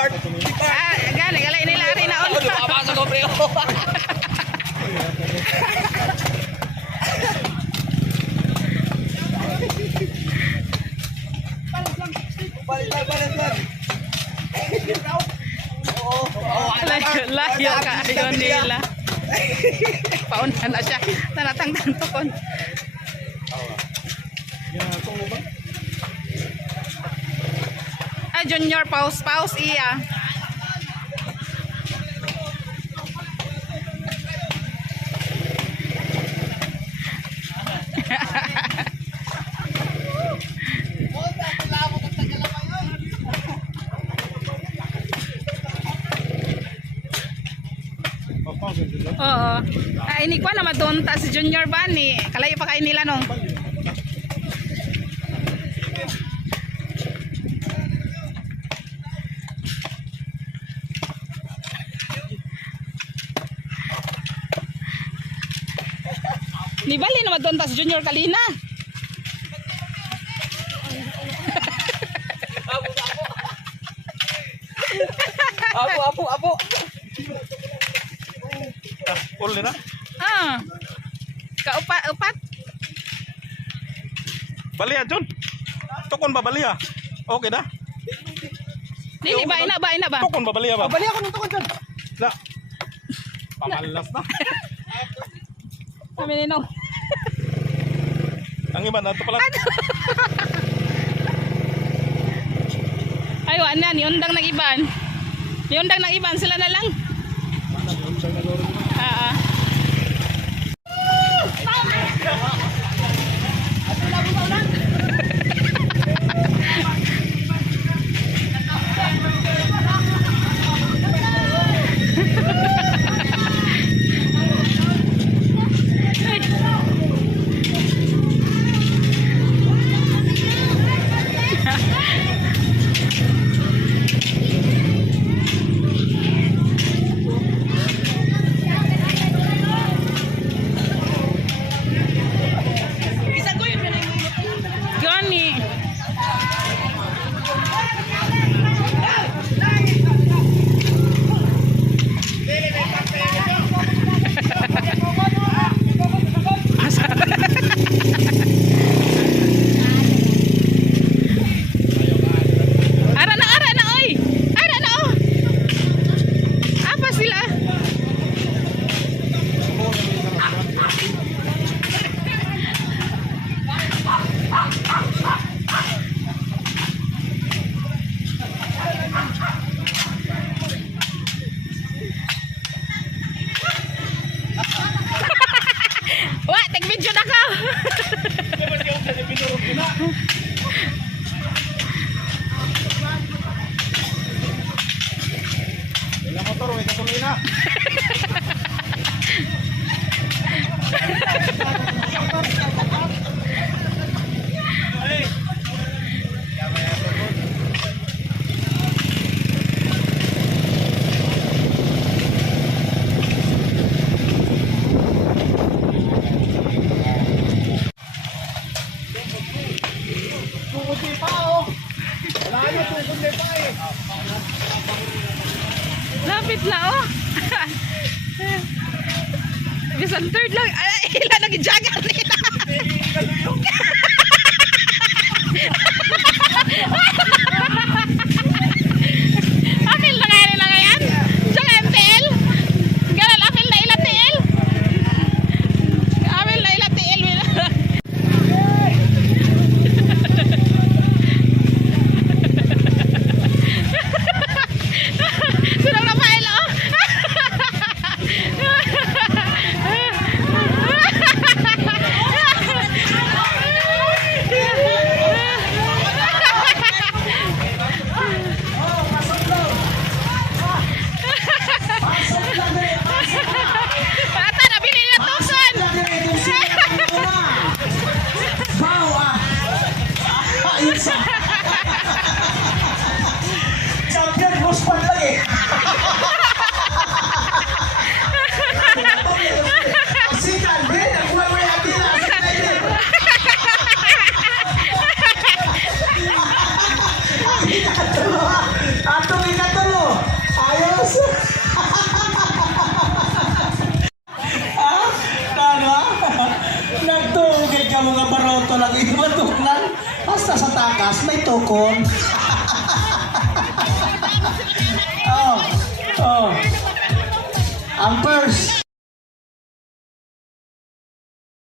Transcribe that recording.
Bart. Gani, galay nila rin na on. Papasok ko, pre. Layo ka ayon nila. Paunan na siya. Nanatang-tang tukon. Ah, junior pause iya. Oo. Ah, ini kwa na madunta si Junior Bani. Kalayo pa kay nila nung. Ni bali na madunta si Junior Kalina. Apo. Uli na? Ah. Kaupat. Baliya, John. Tukon ba baliya? Okay na? Dili ba ina ba? Tukon ba baliya ba? Baliya ko nung tukon dyan. Na. Pamalas na. Kami nino. Ang iba na ito pala. Ayo anan, iundang ng iban. Iundang ng iban sila na lang. Johnny. Ara na oy. Ara na oh. Apa sila? Wah, take video na ka. Wala motor, may katuloy na. Kukuti pa oh. Wala na kukuti pa eh. Lapit na oh. Bisan third lang. Ay, ilan lagi jagat nila. Apil na nga nila ngayon. Diyan MTL. Ganun apil na ila TL. Apil na ila TL. Sunang na file oh. Ata na bili na tukson. Champion Muspan lagi. Sikan din, ang kuway hati na. Atong ikatulo. tukon. Oh, oh. Ang first,